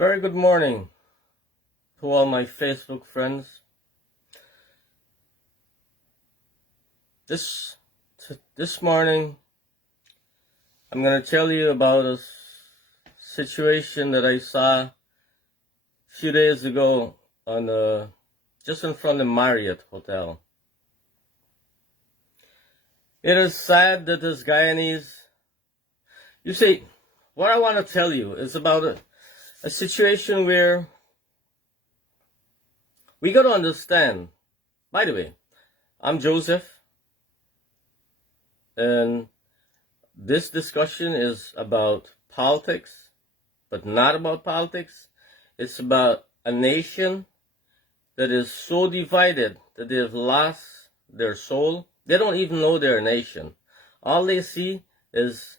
Very good morning to all my Facebook friends. This morning, I'm going to tell you about a situation that I saw a few days ago on just in front of Marriott Hotel. It is sad that this Guyanese. You see, what I want to tell you is about a situation where we got to understand. By the way, I'm Joseph, and this discussion is about politics, but not about politics. It's about a nation that is so divided that they've lost their soul. They don't even know they're a nation. All they see is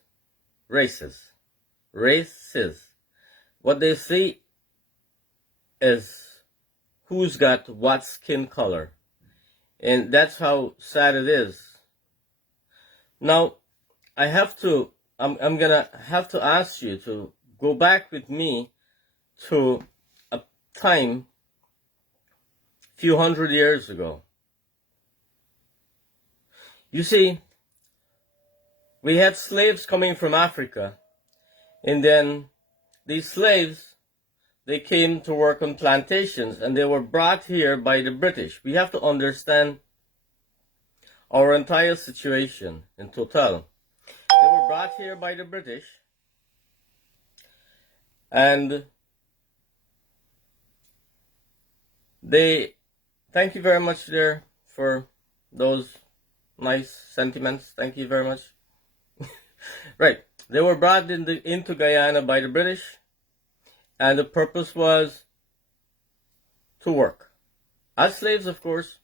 races. What they see is who's got what skin color. And that's how sad it is. Now, I'm gonna have to ask you to go back with me to a time a few hundred years ago. You see, we had slaves coming from Africa, and then these slaves, they came to work on plantations, and they were brought here by the British. We have to understand our entire situation in total. They were brought here by the British, and thank you very much there for those nice sentiments. Thank you very much. Right. They were brought into Guyana by the British, and the purpose was to work. As slaves, of course.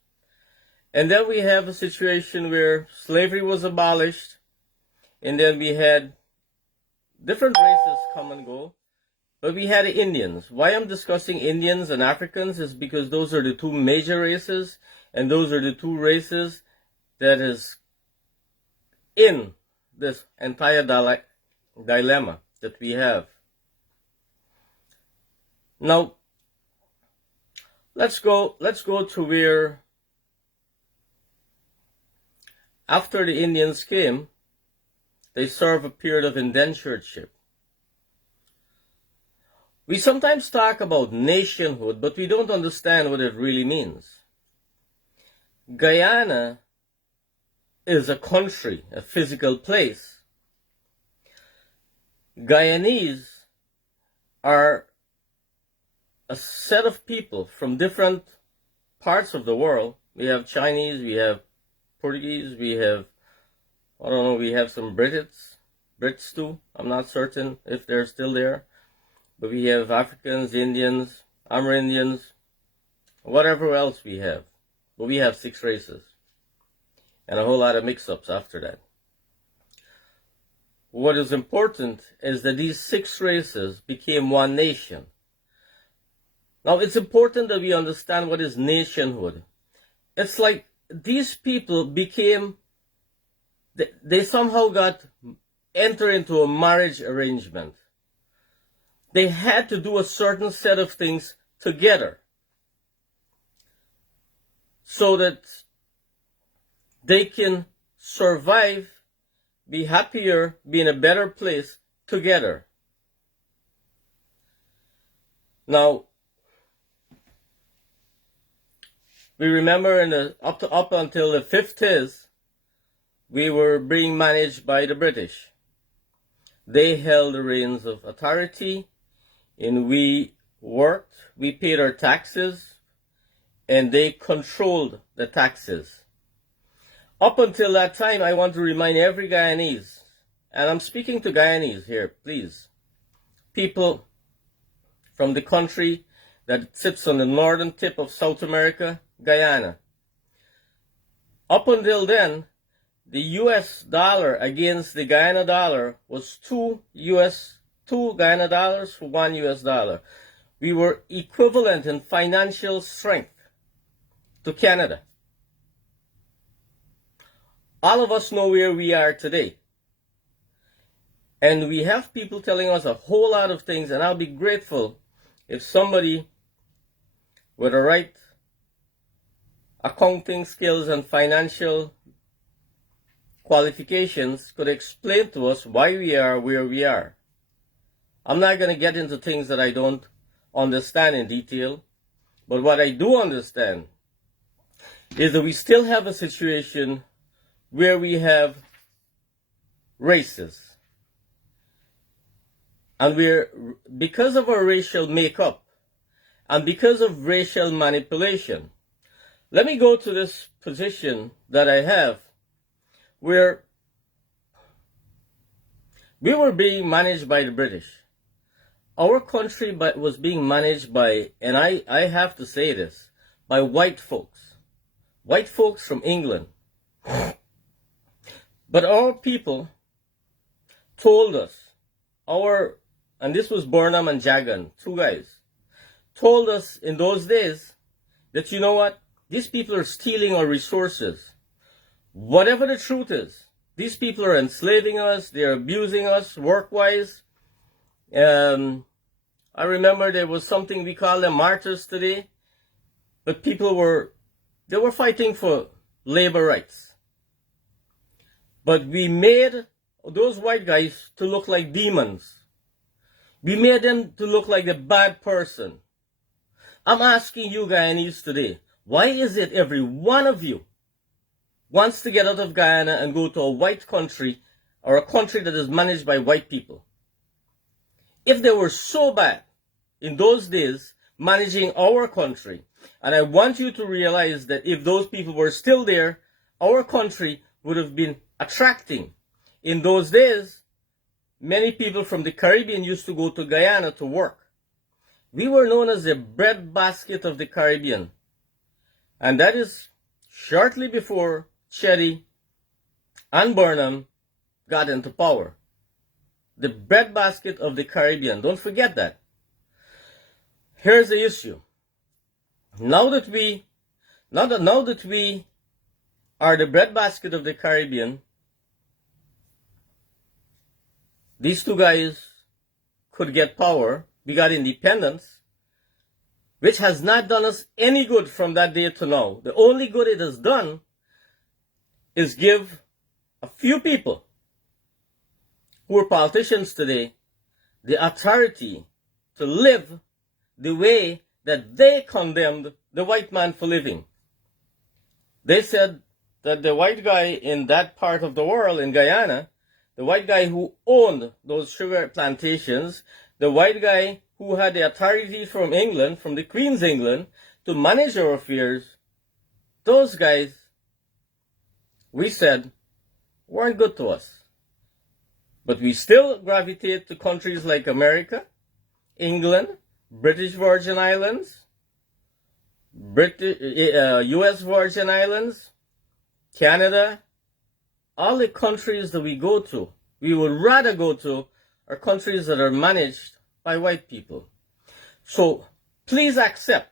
And then we have a situation where slavery was abolished, and then we had different races come and go, but we had the Indians. Why I'm discussing Indians and Africans is because those are the two major races, and those are the two races that is in this entire dilemma that we have. Now, let's go to where after the Indians came, they served a period of indentureship. We sometimes talk about nationhood, but we don't understand what it really means. Guyana is a country, a physical place. Guyanese are a set of people from different parts of the world. We have Chinese, we have Portuguese, we have, I don't know, we have some Brits too. I'm not certain if they're still there. But we have Africans, Indians, Amerindians, whatever else we have. But we have 6 races. And a whole lot of mix-ups after that. What is important is that these 6 races became one nation. Now, it's important that we understand what is nationhood. It's like these people became, they somehow enter into a marriage arrangement. They had to do a certain set of things together so that they can survive, be happier, be in a better place together. Now, we remember up until the 50s, we were being managed by the British. They held the reins of authority, and we worked, we paid our taxes, and they controlled the taxes. Up until that time, I want to remind every Guyanese, and I'm speaking to Guyanese here, please. People from the country that sits on the northern tip of South America, Guyana. Up until then, the US dollar against the Guyana dollar was 2 Guyana dollars for 1 US dollar. We were equivalent in financial strength to Canada. All of us know where we are today. And we have people telling us a whole lot of things, and I'll be grateful if somebody with the right accounting skills and financial qualifications could explain to us why we are where we are. I'm not going to get into things that I don't understand in detail, but what I do understand is that we still have a situation where we have races. And because of our racial makeup and because of racial manipulation, let me go to this position that I have where we were being managed by the British. Our country was being managed by, and I have to say this, by white folks from England. But our people told us, and this was Burnham and Jagan, two guys, told us in those days that, you know what, these people are stealing our resources. Whatever the truth is, these people are enslaving us, they're abusing us work-wise. I remember there was something we call them martyrs today, but they were fighting for labor rights. But we made those white guys to look like demons. We made them to look like a bad person. I'm asking you Guyanese today, why is it every one of you wants to get out of Guyana and go to a white country or a country that is managed by white people? If they were so bad in those days managing our country, and I want you to realize that if those people were still there, our country would have been attracting. In those days, many people from the Caribbean used to go to Guyana to work. We were known as the breadbasket of the Caribbean. And that is shortly before Chetty and Burnham got into power. The breadbasket of the Caribbean. Don't forget that. Here's the issue. Now that we are the breadbasket of the Caribbean, these two guys could get power. We got independence, which has not done us any good from that day to now. The only good it has done is give a few people who are politicians today the authority to live the way that they condemned the white man for living. They said that the white guy in that part of the world, in Guyana, the white guy who owned those sugar plantations, the white guy who had the authority from England, from the Queen's England, to manage our affairs, those guys, we said, weren't good to us. But we still gravitate to countries like America, England, British Virgin Islands, U.S. Virgin Islands, Canada, all the countries that we go to, we would rather go to are countries that are managed by white people. So please accept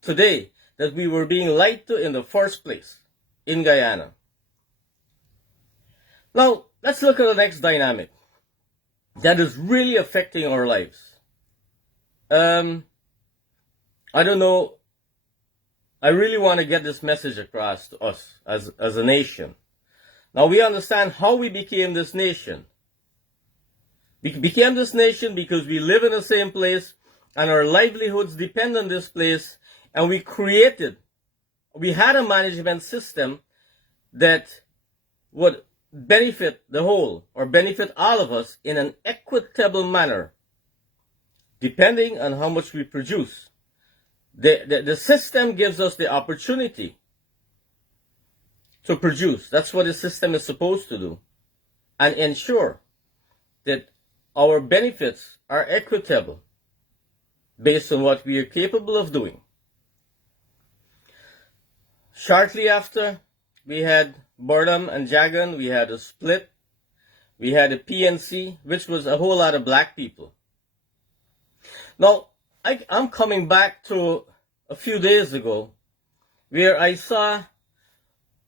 today that we were being lied to in the first place in Guyana. Now, let's look at the next dynamic that is really affecting our lives. I don't know. I really want to get this message across to us as a nation. Now, we understand how we became this nation. We became this nation because we live in the same place and our livelihoods depend on this place, and we had a management system that would benefit the whole or benefit all of us in an equitable manner, depending on how much we produce. The system gives us the opportunity to produce. That's what the system is supposed to do, and ensure that our benefits are equitable based on what we are capable of doing. Shortly after we had Burnham and Jagan, we had a split. We had a PNC, which was a whole lot of black people. Now, I'm coming back to a few days ago where I saw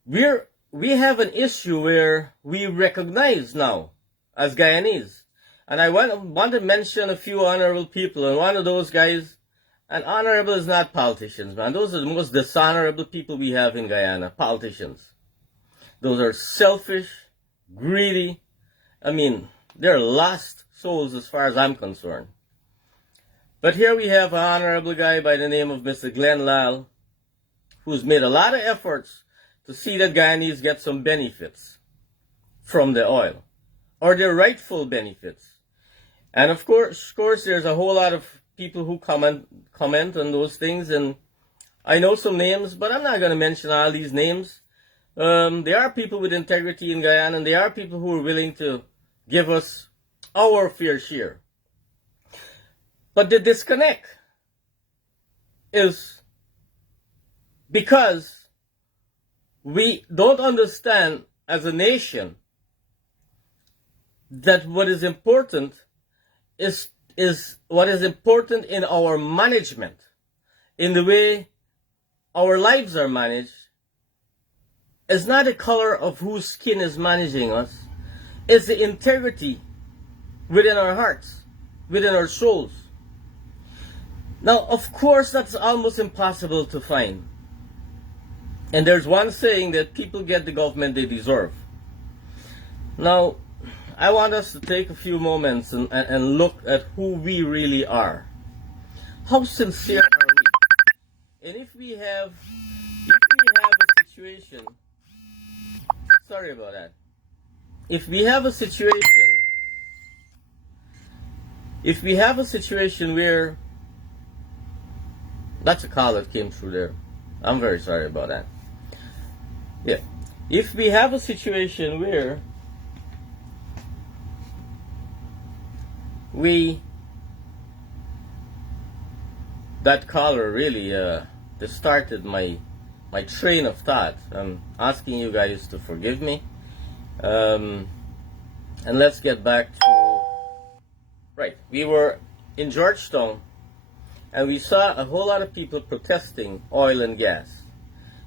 we have an issue where we recognize now as Guyanese, And I want to mention a few honorable people, and one of those guys, and honorable is not politicians, man. Those are the most dishonorable people we have in Guyana, politicians. Those are selfish, greedy. I mean, they're lost souls as far as I'm concerned. But here we have an honorable guy by the name of Mr. Glenn Lal, who's made a lot of efforts to see that Guyanese get some benefits from the oil, or their rightful benefits. And of course, there's a whole lot of people who comment on those things, and I know some names, but I'm not going to mention all these names. There are people with integrity in Guyana, and there are people who are willing to give us our fair share. But the disconnect is because we don't understand as a nation that what is important is what is important in our management, in the way our lives are managed, is not the color of whose skin is managing us. It's the integrity within our hearts, within our souls. Now, of course, that's almost impossible to find. And there's one saying that people get the government they deserve. Now, I want us to take a few moments and look at who we really are. How sincere are we? And if we have a situation, sorry about that. If we have a situation where, that's a call that came through there. I'm very sorry about that. Yeah. If we have a situation where that caller really distorted my train of thought. I'm asking you guys to forgive me. And let's get back to, right, we were in Georgetown, and we saw a whole lot of people protesting oil and gas.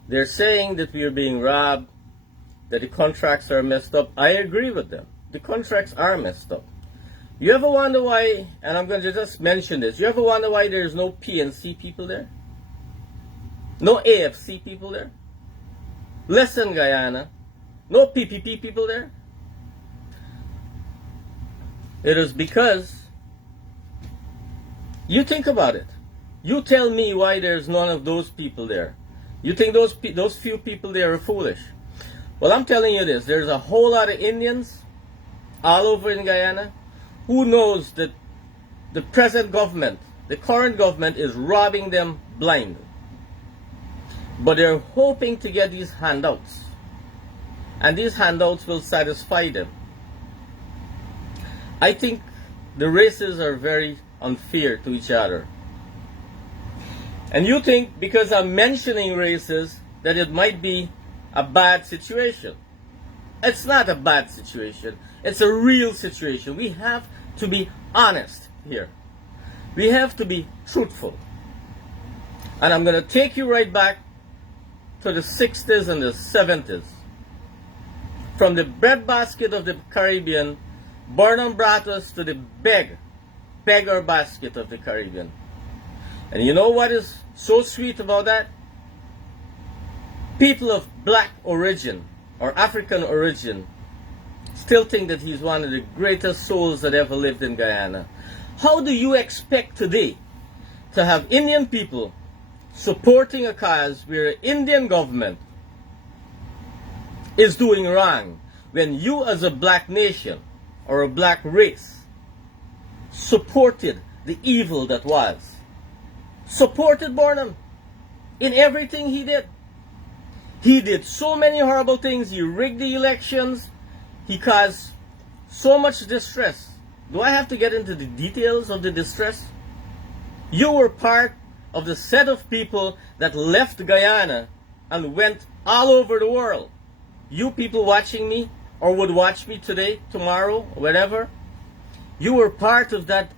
They're saying that we are being robbed, that the contracts are messed up. I agree with them. The contracts are messed up. You ever wonder why, and I'm going to just mention this, you ever wonder why there's no PNC people there? No AFC people there? Listen, Guyana, no PPP people there? It is because, you think about it. You tell me why there's none of those people there. You think those few people there are foolish? Well, I'm telling you this. There's a whole lot of Indians all over in Guyana who knows that the present government, the current government, is robbing them blind. But they're hoping to get these handouts. And these handouts will satisfy them. I think the races are very unfair to each other. And you think, because I'm mentioning races, that it might be a bad situation. It's not a bad situation. It's a real situation. We have to be honest here. We have to be truthful. And I'm going to take you right back to the 60s and the 70s. From the breadbasket of the Caribbean, Burnham brought us to the beggar basket of the Caribbean. And you know what is so sweet about that? People of black origin or African origin still think that he's one of the greatest souls that ever lived in Guyana. How do you expect today to have Indian people supporting a cause where the Indian government is doing wrong when you as a black nation or a black race supported the evil that was? Supported Burnham in everything he did. He did so many horrible things. He rigged the elections. He caused so much distress. Do I have to get into the details of the distress? You were part of the set of people that left Guyana and went all over the world. You people watching me or would watch me today, tomorrow, whenever, you were part of that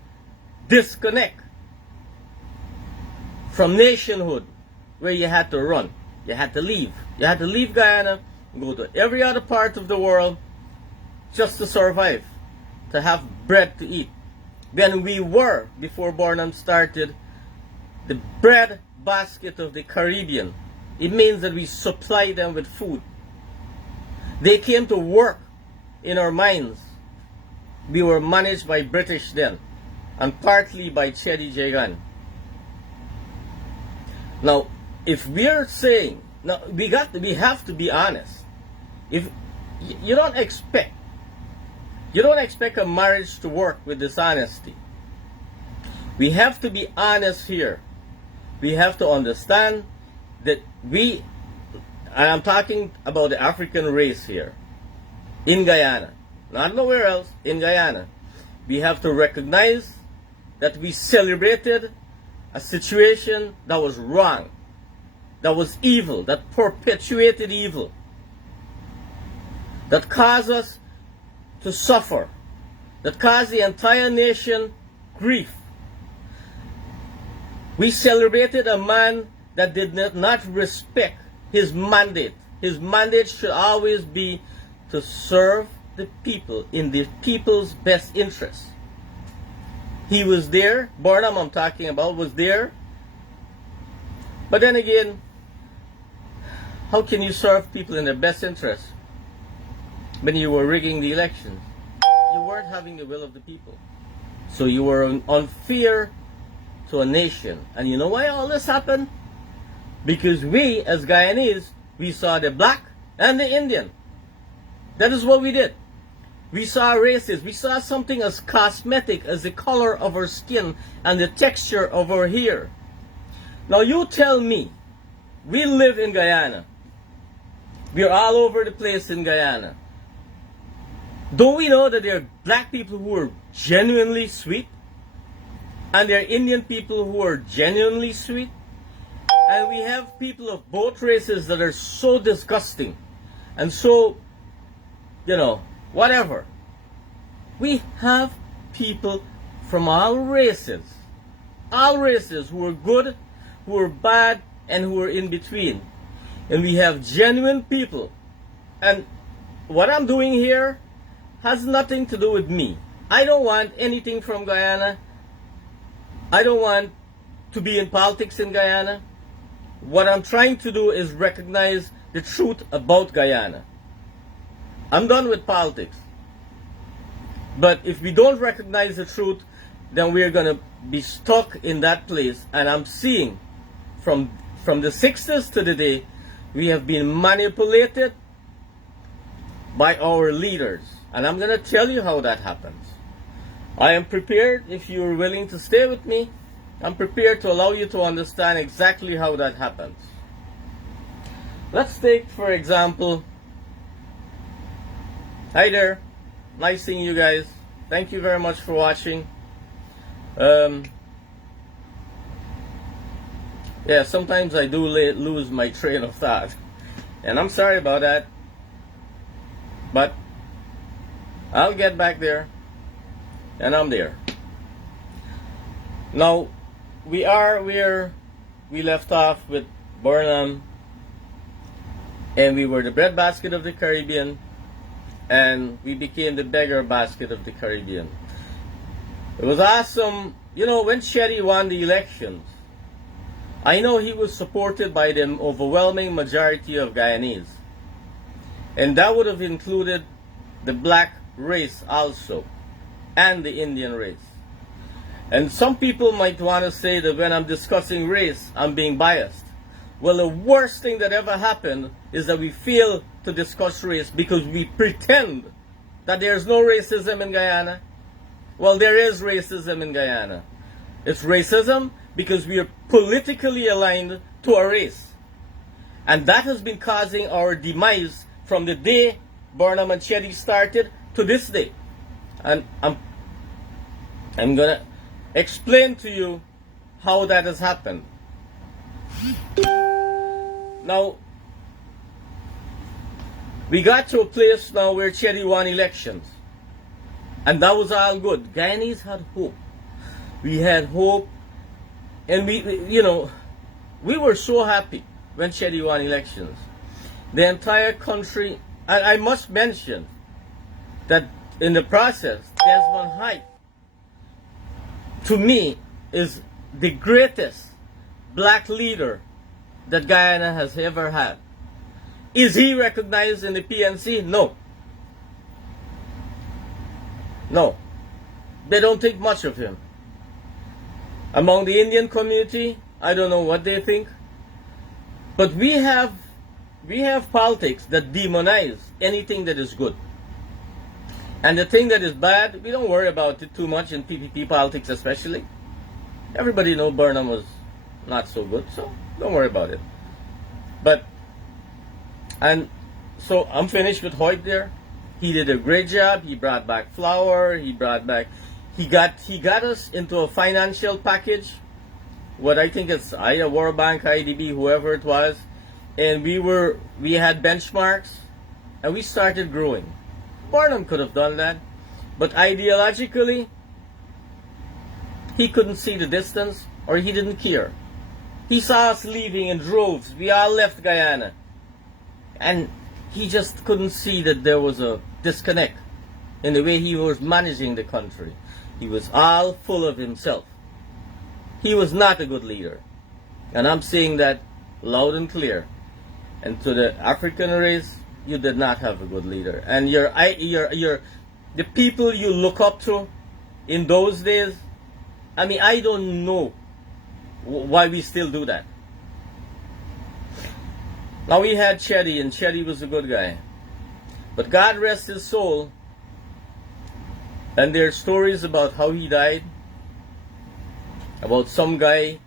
disconnect from nationhood, where you had to run, you had to leave. You had to leave Guyana and go to every other part of the world just to survive, to have bread to eat. Then we were, before Burnham started, the bread basket of the Caribbean. It means that we supply them with food. They came to work in our mines. We were managed by British then, and partly by Chedi Jagan. Now, if we're saying, now we have to be honest. If you don't expect a marriage to work with dishonesty. We have to be honest here. We have to understand that and I'm talking about the African race here, in Guyana, not nowhere else, in Guyana. We have to recognize that we celebrated a situation that was wrong, that was evil, that perpetuated evil, that caused us to suffer, that caused the entire nation grief. We celebrated a man that did not respect his mandate. His mandate should always be to serve the people in the people's best interest. He was there, Burnham I'm talking about, was there. But then again, how can you serve people in their best interest when you were rigging the elections? You weren't having the will of the people. So you were unfair to a nation. And you know why all this happened? Because we, as Guyanese, we saw the black and the Indian. That is what we did. We saw races. We saw something as cosmetic as the color of our skin and the texture of our hair. Now you tell me, we live in Guyana. We're all over the place in Guyana. Don't we know that there are black people who are genuinely sweet? And there are Indian people who are genuinely sweet? And we have people of both races that are so disgusting and so, whatever. We have people from all races who are good, who are bad, and who are in between. And we have genuine people. And what I'm doing here has nothing to do with me. I don't want anything from Guyana. I don't want to be in politics in Guyana. What I'm trying to do is recognize the truth about Guyana. I'm done with politics. But if we don't recognize the truth, then we're going to be stuck in that place. And I'm seeing from the 60s to today, we have been manipulated by our leaders. And I'm going to tell you how that happens. I am prepared, if you're willing to stay with me, I'm prepared to allow you to understand exactly how that happens. Let's take, for example, hi there, nice seeing you guys. Thank you very much for watching. Yeah, sometimes I do lose my train of thought, and I'm sorry about that, but I'll get back there, and I'm there. Now, we are where we left off with Burnham, and we were the breadbasket of the Caribbean, and we became the beggar basket of the Caribbean. It was awesome. When Chedi won the elections, I know he was supported by the overwhelming majority of Guyanese, and that would have included the black race also, and the Indian race. And some people might want to say that when I'm discussing race, I'm being biased. Well, the worst thing that ever happened is that we fail to discuss race because we pretend that there's no racism in Guyana. Well, there is racism in Guyana. It's racism because we are politically aligned to a race. And that has been causing our demise from the day Burnham and Chedi started to this day. And I'm going to explain to you how that has happened. Now, we got to a place now where Chedi won elections. And that was all good. Guyanese had hope. We had hope. And we were so happy when Chedi won elections. The entire country, and I must mention that in the process, Desmond Hyde, to me, is the greatest black leader that Guyana has ever had. Is he recognized in the PNC? No. No. They don't think much of him. Among the Indian community, I don't know what they think. But we have politics that demonize anything that is good. And the thing that is bad, we don't worry about it too much in PPP politics especially. Everybody knows Burnham was not so good, so don't worry about it. And so I'm finished with Hoyt there. He did a great job. He brought back flour. He got us into a financial package. What I think it's World Bank, IDB, whoever it was, and we had benchmarks, and we started growing. Burnham could have done that, but ideologically, he couldn't see the distance, or he didn't care. He saw us leaving in droves. We all left Guyana. And he just couldn't see that there was a disconnect in the way he was managing the country. He was all full of himself. He was not a good leader. And I'm saying that loud and clear. And to the African race, you did not have a good leader. And the people you look up to in those days, I mean, I don't know why we still do that. Now we had Chetty, and Chetty was a good guy. But God rest his soul. And there are stories about how he died. About some guy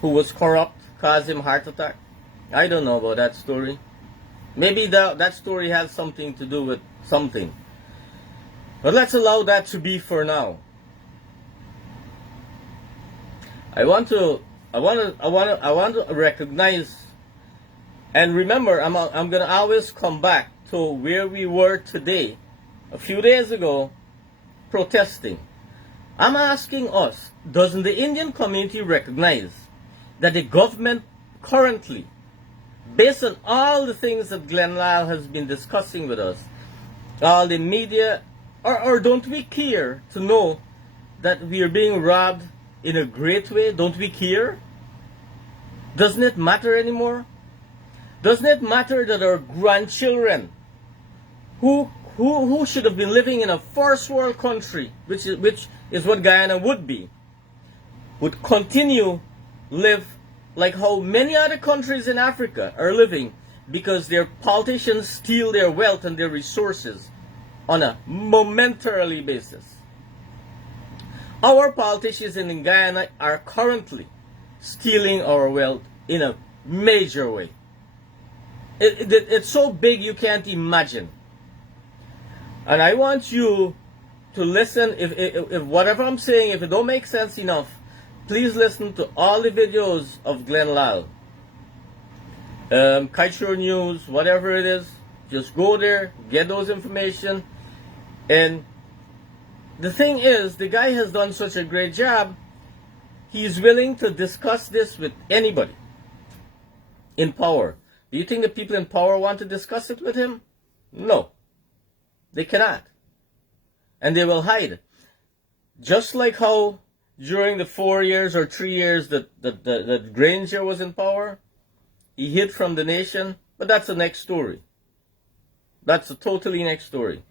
who was corrupt, caused him heart attack. I don't know about that story. Maybe that story has something to do with something. But let's allow that to be for now. I want to recognize. And remember, I'm going to always come back to where we were today, a few days ago, protesting. I'm asking us, doesn't the Indian community recognize that the government currently, based on all the things that Glenn Lyle has been discussing with us, all the media, or don't we care to know that we are being robbed in a great way? Don't we care? Doesn't it matter anymore? Doesn't it matter that our grandchildren, who should have been living in a first world country, which is what Guyana would be, would continue live like how many other countries in Africa are living, because their politicians steal their wealth and their resources on a momentarily basis. Our politicians in Guyana are currently stealing our wealth in a major way. It's so big you can't imagine. And I want you to listen. If whatever I'm saying, if it don't make sense enough, please listen to all the videos of Glenn Lyle. Kiteshore News, whatever it is, just go there, get those information. And the thing is, the guy has done such a great job, he's willing to discuss this with anybody in power. Do you think the people in power want to discuss it with him? No. They cannot. And they will hide. Just like how during the 4 years or 3 years that Granger was in power, he hid from the nation. But that's the next story. That's a totally next story.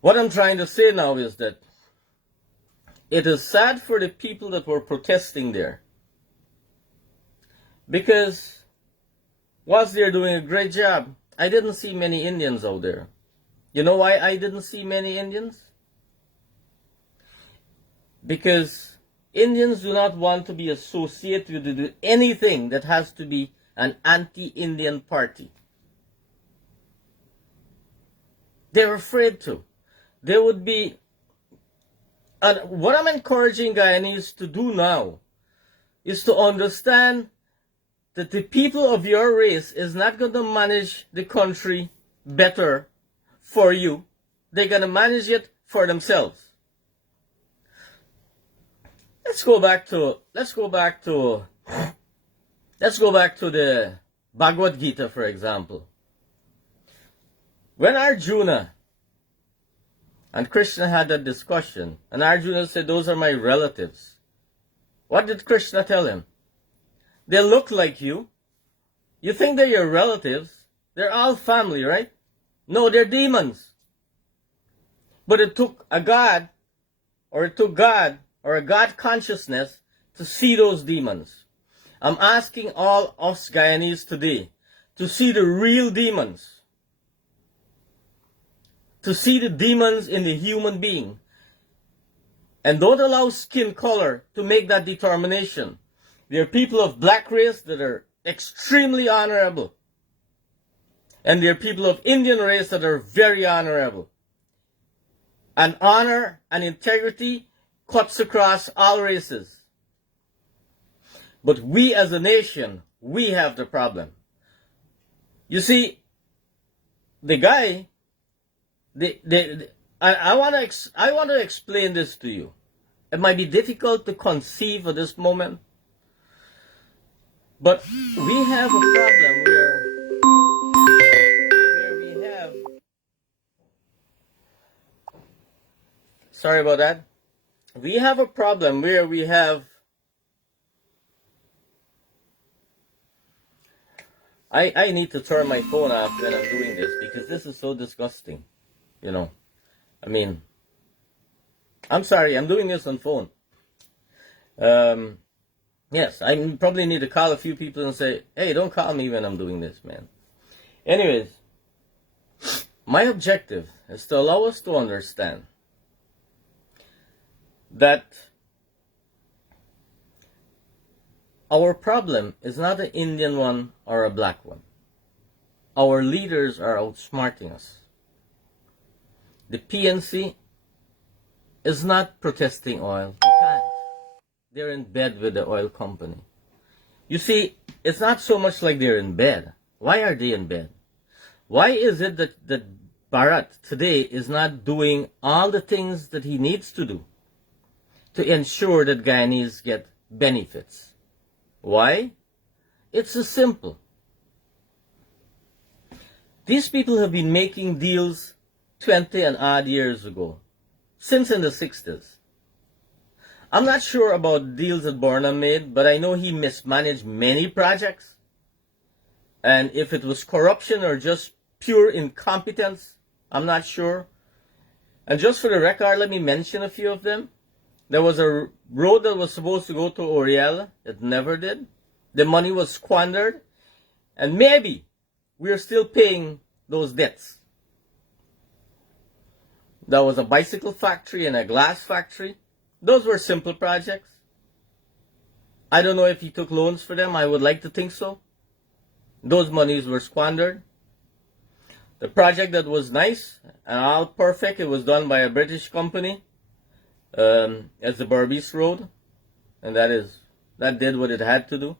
What I'm trying to say now is that it is sad for the people that were protesting there. Because whilst they're doing a great job, I didn't see many Indians out there. You know why I didn't see many Indians? Because Indians do not want to be associated with anything that has to be an anti-Indian party. They're afraid to. They would be... And what I'm encouraging Guyanese to do now is to understand that the people of your race is not going to manage the country better for you. They're going to manage it for themselves. Let's go back to the Bhagavad Gita, for example. When Arjuna And Krishna had that discussion. And Arjuna said, those are my relatives. What did Krishna tell him? They look like you. You think they're your relatives. They're all family, right? No, they're demons. But it took a God, or a God consciousness to see those demons. I'm asking all us Guyanese today to see the real demons. To see the demons in the human being. And don't allow skin color to make that determination. There are people of black race that are extremely honorable. And there are people of Indian race that are very honorable. And honor and integrity cuts across all races. But we as a nation, we have the problem. You see, the guy, I want to explain this to you. It might be difficult to conceive at this moment. But we have a problem where we have... Sorry about that. We have a problem where we have... I need to turn my phone off when I'm doing this because this is so disgusting. You know, I mean, I'm sorry, I'm doing this on phone. Yes, I probably need to call a few people and say, hey, don't call me when I'm doing this, man. Anyways, my objective is to allow us to understand that our problem is not an Indian one or a black one. Our leaders are outsmarting us. The PNC is not protesting oil. They can't. They're in bed with the oil company. You see, it's not so much like they're in bed. Why are they in bed? Why is it that Bharat today is not doing all the things that he needs to do to ensure that Guyanese get benefits? Why? It's so simple. These people have been making deals 20 and odd years ago, since in the 60s. I'm not sure about deals that BURNAM made, but I know he mismanaged many projects. And if it was corruption or just pure incompetence, I'm not sure. And just for the record, let me mention a few of them. There was a road that was supposed to go to Oriel. It never did. The money was squandered. And maybe we're still paying those debts. There was a bicycle factory and a glass factory. Those were simple projects. I don't know if he took loans for them. I would like to think so. Those monies were squandered. The project that was nice and all perfect, it was done by a British company. As the Berbice Road. And that did what it had to do.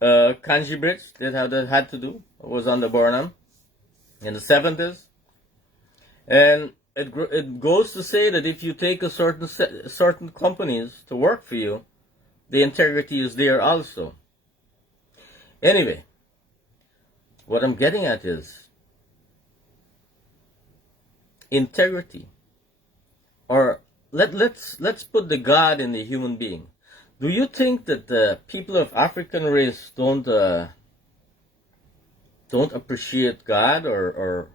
Kanji Bridge did what it had to do. It was on the BURNAM in the 70s. And it goes to say that if you take a certain companies to work for you, the integrity is there also. Anyway, what I'm getting at is integrity. Or let's put the God in the human being. Do you think that the people of African race don't appreciate God, or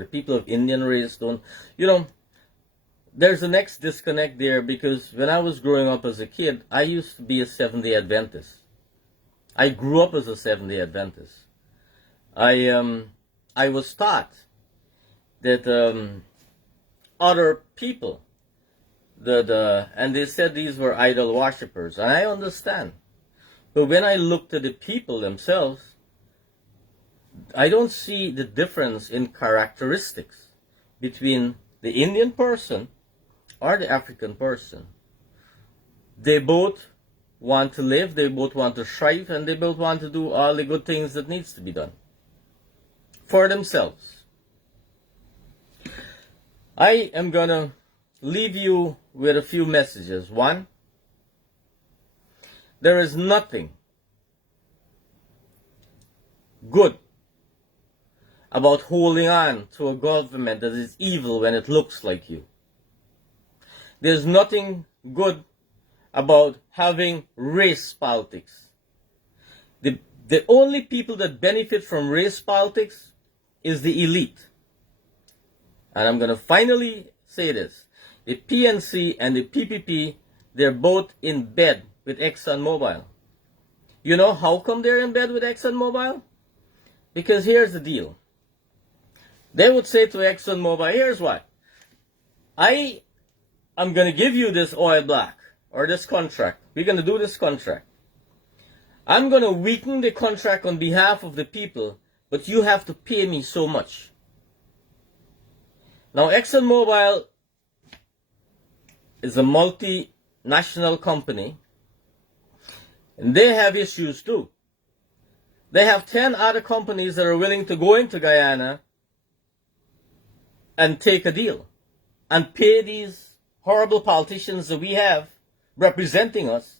the people of Indian race don't? You know, there's a next disconnect there, because when I was growing up as a kid, I used to be a Seventh-day Adventist. I grew up as a Seventh-day Adventist. I was taught that other people, and they said these were idol worshippers, and I understand. But when I looked at the people themselves, I don't see the difference in characteristics between the Indian person or the African person. They both want to live, they both want to strive, and they both want to do all the good things that needs to be done for themselves. I am going to leave you with a few messages. One, there is nothing good about holding on to a government that is evil when it looks like you. There's nothing good about having race politics. The only people that benefit from race politics is the elite. And I'm going to finally say this. The PNC and the PPP, they're both in bed with ExxonMobil. You know how come they're in bed with ExxonMobil? Because here's the deal. They would say to ExxonMobil, here's what. I am going to give you this oil block or this contract. We're going to do this contract. I'm going to weaken the contract on behalf of the people, but you have to pay me so much. Now, ExxonMobil is a multinational company, and they have issues too. They have 10 other companies that are willing to go into Guyana and take a deal and pay these horrible politicians that we have representing us,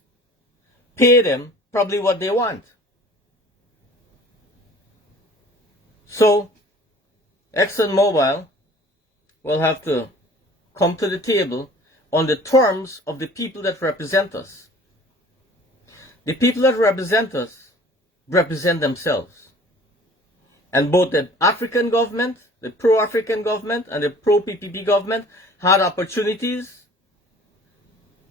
pay them probably what they want. So, ExxonMobil will have to come to the table on the terms of the people that represent us. The people that represent us represent themselves. And both the African government, the pro-African government, and the pro-PPP government had opportunities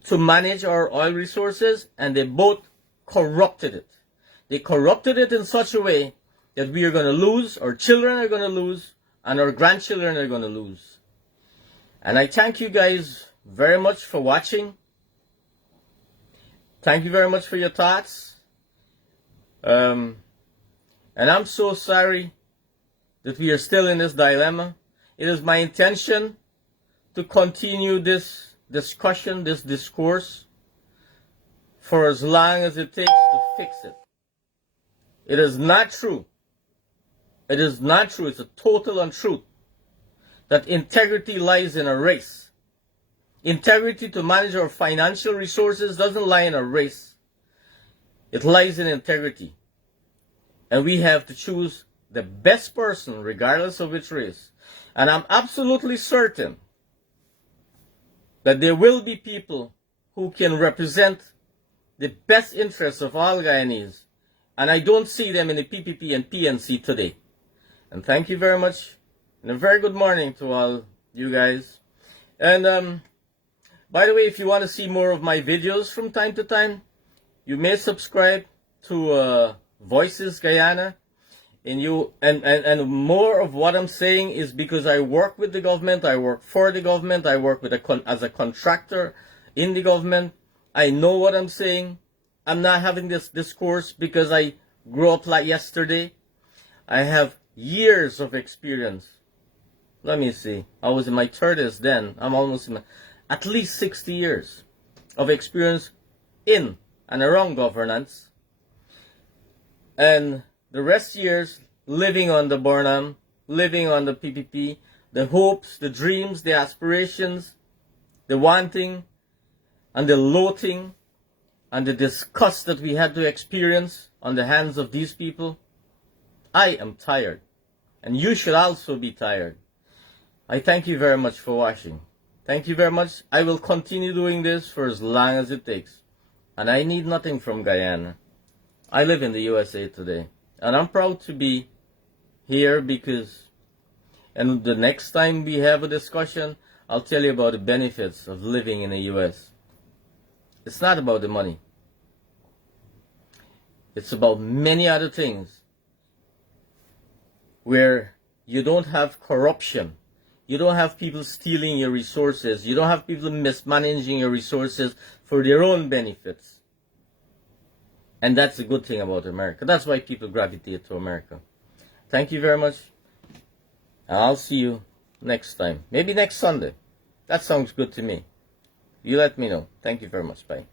to manage our oil resources, and they both corrupted it. They corrupted it in such a way that we are going to lose, our children are going to lose, and our grandchildren are going to lose. And I thank you guys very much for watching. Thank you very much for your thoughts. And I'm so sorry that we are still in this dilemma. It is my intention to continue this discussion, this discourse, for as long as it takes to fix it. It is not true. It is not true. It's a total untruth that integrity lies in a race. Integrity to manage our financial resources doesn't lie in a race. It lies in integrity. And we have to choose the best person regardless of which race. And I'm absolutely certain that there will be people who can represent the best interests of all Guyanese. And I don't see them in the PPP and PNC today. And thank you very much. And a very good morning to all you guys. And by the way, if you want to see more of my videos from time to time, you may subscribe to Voices Guyana. And more of what I'm saying is because I work with the government, I work for the government, I work with as a contractor in the government. I know what I'm saying. I'm not having this discourse because I grew up like yesterday. I have years of experience. Let me see. I was in my 30s then. I'm almost in at least 60 years of experience in and around governance. And the rest years living on the BURNAM, living on the PPP, the hopes, the dreams, the aspirations, the wanting, and the loathing, and the disgust that we had to experience on the hands of these people. I am tired, and you should also be tired. I thank you very much for watching. Thank you very much. I will continue doing this for as long as it takes. And I need nothing from Guyana. I live in the USA today. And I'm proud to be here because, and the next time we have a discussion, I'll tell you about the benefits of living in the US. It's not about the money. It's about many other things where you don't have corruption. You don't have people stealing your resources. You don't have people mismanaging your resources for their own benefits. And that's the good thing about America. That's why people gravitate to America. Thank you very much. And I'll see you next time. Maybe next Sunday. That sounds good to me. You let me know. Thank you very much. Bye.